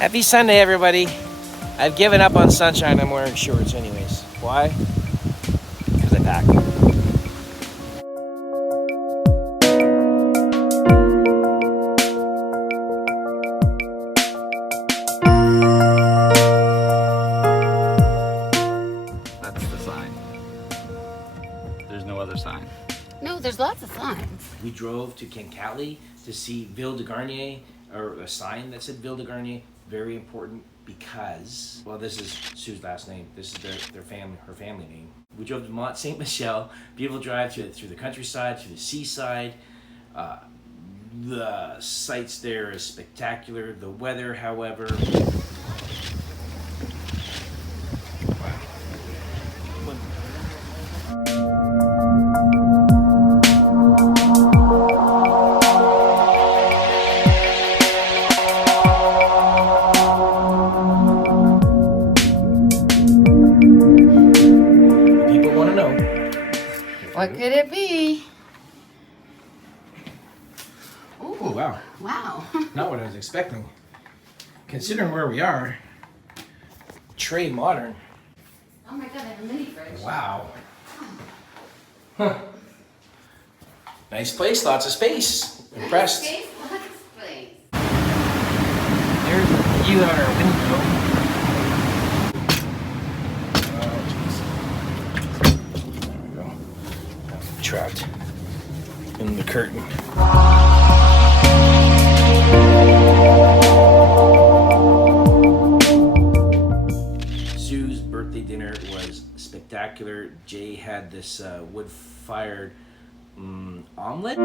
Happy Sunday, everybody. I've given up on sunshine. I'm wearing shorts anyways. Why? Because I pack. That's the sign. There's no other sign. No, there's lots of signs. We drove to Kincali to see Ville de Garnier, or a sign that said Ville de Garnier. Very important because, well, this is Sue's last name. This is her family name. We drove to Mont St. Michel. Beautiful drive through the countryside, through the seaside. The sights there is spectacular. The weather, however, people want to know. What could it be? Oh, wow. Wow. Not what I was expecting. Considering where we are, très modern. Oh my god, I have a mini fridge. Wow. Huh. Nice place, lots of space. Impressed. Space, lots of space. There's the view out our window. Oh, jeez. There we go. Trapped in the curtain. Sue's birthday dinner was spectacular. Jay had this wood-fired omelet.